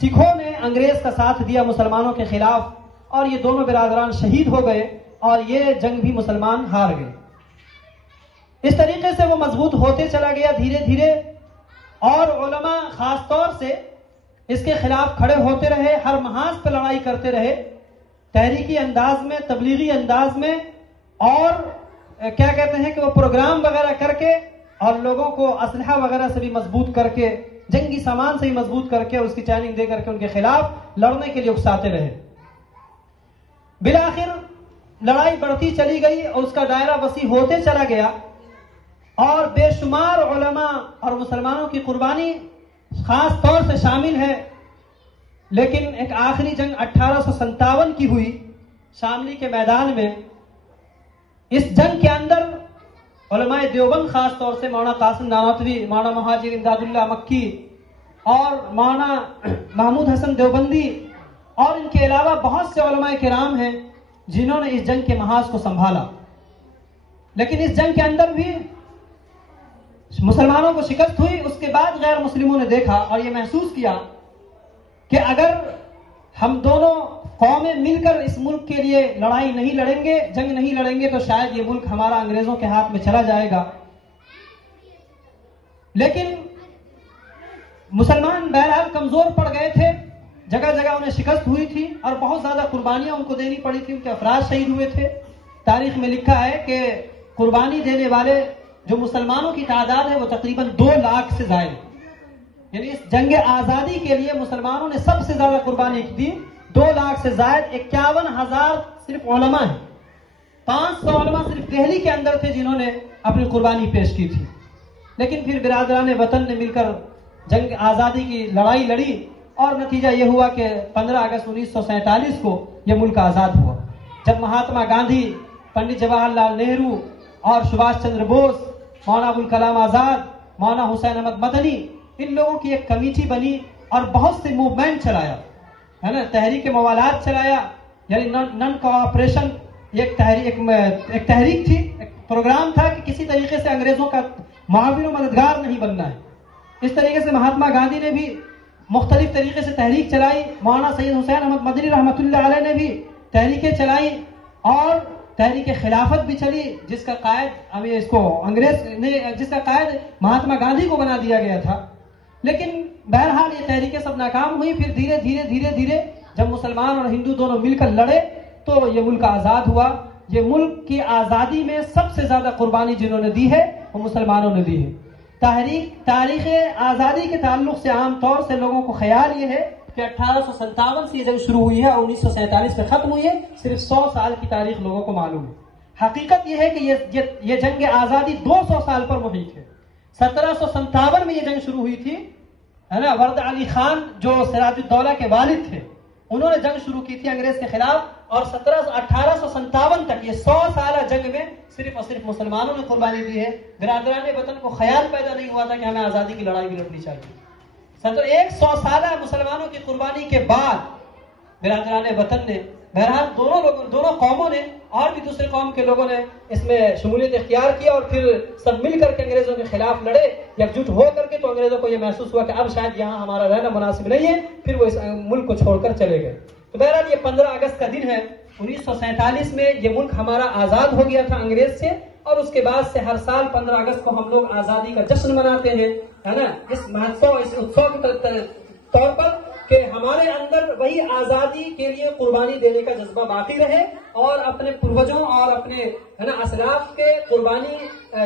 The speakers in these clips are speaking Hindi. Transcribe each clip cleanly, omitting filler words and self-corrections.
सिखों ने अंग्रेज का साथ दिया मुसलमानों के खिलाफ और ये दोनों बिरादरान शहीद हो गए और ये जंग भी मुसलमान हार गए। इस तरीके से वो मजबूत होते चला गया धीरे धीरे और उलमा खास तौर से इसके खिलाफ खड़े होते रहे, हर महाज पर लड़ाई करते रहे, तहरीकी अंदाज में, तबलीगी अंदाज में, और क्या कहते हैं कि वो प्रोग्राम वगैरह करके और लोगों को असलहा वगैरह से भी मजबूत करके, जंगी सामान से ही मजबूत करके, उसकी ट्रेनिंग दे करके उनके खिलाफ लड़ने के लिए उकसाते रहे। बिलाखिर लड़ाई बढ़ती चली गई और उसका दायरा वसी होते चला गया और बेशुमार उलमा और मुसलमानों की कुर्बानी खास तौर से शामिल है। लेकिन एक आखिरी जंग 1857 की हुई शामली के मैदान में। इस जंग के अंदर उलमाए देवबंद खास तौर से मौलाना कासिम नानोतवी, मौलाना महाजिर इमदादुल्लाह मक्की और मौलाना महमूद हसन देवबंदी और इनके अलावा बहुत से उलमाए किराम हैं जिन्होंने इस जंग के महाज को संभाला। लेकिन इस जंग के अंदर भी मुसलमानों को शिकस्त हुई। उसके बाद गैर मुस्लिमों ने देखा और यह महसूस किया कि अगर हम दोनों कौमें मिलकर इस मुल्क के लिए लड़ाई नहीं लड़ेंगे, जंग नहीं लड़ेंगे, तो शायद ये मुल्क हमारा अंग्रेजों के हाथ में चला जाएगा। लेकिन मुसलमान बहरहाल कमजोर पड़ गए थे, जगह जगह उन्हें शिकस्त हुई थी और बहुत ज्यादा कुर्बानियां उनको देनी पड़ी थी, उनके अफराद शहीद हुए थे। तारीख में लिखा है कि कुर्बानी देने वाले जो मुसलमानों की तादाद है वो तकरीबन 2 लाख से ज्यादा, यानी इस जंग आजादी के लिए मुसलमानों ने सबसे ज्यादा कुर्बानी की थी। 2 लाख से ज्यादा 51,000 सिर्फ उलमा है, 500 उलमा सिर्फ दिल्ली के अंदर थे जिन्होंने अपनी कुर्बानी पेश की थी। लेकिन फिर बिरादरान वतन ने मिलकर जंग आजादी की लड़ाई लड़ी और नतीजा यह हुआ कि 15 अगस्त 1947 को यह मुल्क आजाद हुआ, जब महात्मा गांधी, पंडित जवाहरलाल नेहरू और सुभाष चंद्र बोस, मौलाना अबुल कलाम आजाद, मौलाना हुसैन अहमद मदनी, इन लोगों की एक कमेटी बनी और बहुत से मूवमेंट चलाया, है ना, तहरीक मवालात चलाया, यानी नॉन कोऑपरेशन। एक तहरीक थी, एक प्रोग्राम था कि किसी तरीके से अंग्रेजों का मुआविन और मददगार नहीं बनना है। इस तरीके से महात्मा गांधी ने भी मुख्तलिफ तरीके से तहरीक चलाई, मौलाना सैयद हुसैन अहमद मदनी रहमतुल्लाह अलैह ने भी तहरीकें चलाई और तहरीक खिलाफत भी चली, जिसका कायद हमें इसको अंग्रेज ने, जिसका कायद महात्मा गांधी को बना दिया गया था। लेकिन बहरहाल ये तहरीकें सब नाकाम हुई। फिर धीरे धीरे जब मुसलमान और हिंदू दोनों मिलकर लड़े तो ये मुल्क आजाद हुआ। ये मुल्क की आजादी में सबसे ज्यादा कुर्बानी जिन्होंने दी है वो मुसलमानों ने दी है। तारीख आजादी के ताल्लुक से आमतौर से लोगों को ख्याल ये है कि 1857 से ये जंग शुरू हुई है और 1947 में खत्म हुई है, सिर्फ 100 साल की तारीख लोगों को मालूम है। हकीकत यह है कि ये जंग आजादी 200 साल पर मुहित है। 1757 में ये जंग शुरू हुई थी, है ना। वर्द अली खान जो सिराजुद्दौला के वालिद थे, उन्होंने जंग शुरू की थी अंग्रेज के खिलाफ और 1857 तक ये 100 साल जंग में सिर्फ और सिर्फ मुसलमानों ने कुर्बानी दी है। बिरादरान वतन को ख्याल पैदा नहीं हुआ था कि हमें आजादी की लड़ाई भी लड़नी चाहिए। 100 साल मुसलमानों की कुर्बानी के बाद बिरादरान वतन ने, बहरहाल दोनों कौमों ने और भी दूसरे कौम के लोगों ने इसमें शमूलियत इख्तियार किया और फिर सब मिल करके अंग्रेजों के खिलाफ लड़े एकजुट हो करके। तो अंग्रेजों को यह महसूस हुआ कि अब शायद यहाँ हमारा रहना मुनासिब नहीं है, फिर वो इस मुल्क को छोड़कर चले गए। तो बहरहाल ये 15 अगस्त का दिन है। 1947 में ये मुल्क हमारा आजाद हो गया था अंग्रेज से और उसके बाद से हर साल 15 अगस्त को हम लोग आजादी का जश्न मनाते हैं, है ना। इस उत्सव के तौर पर कि हमारे अंदर वही आजादी के लिए कुर्बानी देने का जज्बा बाकी रहे और अपने पूर्वजों और अपने, है ना, असलाफ के कुर्बानी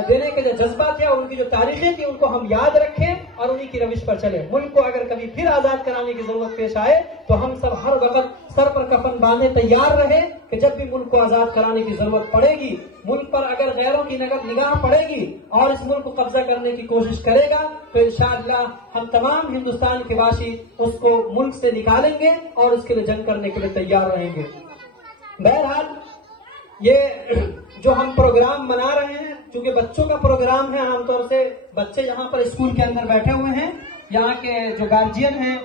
देने के जो जज्बा थे और उनकी जो तारीखें थी उनको हम याद रखें और उन्हीं की रविश पर चले। मुल्क को अगर कभी फिर आजाद कराने की जरूरत पेश आए तो हम सब हर वक्त सर पर कफन बांधे तैयार रहे कि जब भी मुल्क को आजाद कराने की जरूरत पड़ेगी, मुल्क पर अगर गैरों की नगद निगाह पड़ेगी और इस मुल्क को कब्जा करने की कोशिश करेगा तो इंशाअल्लाह हम तमाम हिंदुस्तान के वासी उसको मुल्क से निकालेंगे और उसके लिए जंग करने के लिए तैयार रहेंगे। बहरहाल ये जो हम प्रोग्राम मना रहे हैं, क्योंकि बच्चों का प्रोग्राम है, आमतौर से बच्चे यहाँ पर स्कूल के अंदर बैठे हुए हैं, यहाँ के जो गार्जियन हैं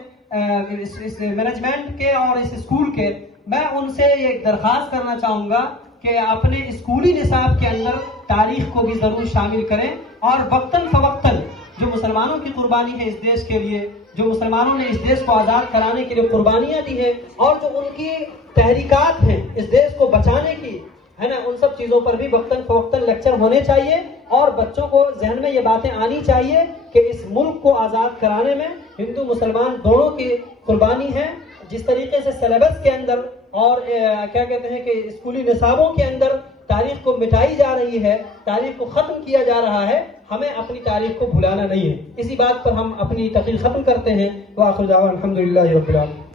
इस मैनेजमेंट के और इस स्कूल के, मैं उनसे एक दरखास्त करना चाहूंगा कि अपने स्कूली निसाब के अंदर तारीख को भी जरूर शामिल करें और वक्तन फवक्तन जो मुसलमानों की कुर्बानी है इस देश के लिए, जो मुसलमानों ने इस देश को आज़ाद कराने के लिए कुर्बानियां दी है और जो उनकी तहरीकात हैं इस देश को बचाने की, है ना, उन सब चीज़ों पर भी वक्तन फवक्तन लेक्चर होने चाहिए और बच्चों को जहन में ये बातें आनी चाहिए कि इस मुल्क को आज़ाद कराने में हिंदू मुसलमान दोनों की कुर्बानी है। जिस तरीके से सिलेबस के अंदर और क्या कहते हैं कि स्कूली निसाबों के अंदर तारीख को मिटाई जा रही है, तारीख को ख़त्म किया जा रहा है, हमें अपनी तारीख को भुलाना नहीं है। इसी बात पर हम अपनी तकरीर ख़त्म करते हैं। व आखिर दावा अल्हम्दुलिल्लाहि रब्बिल आलमीन।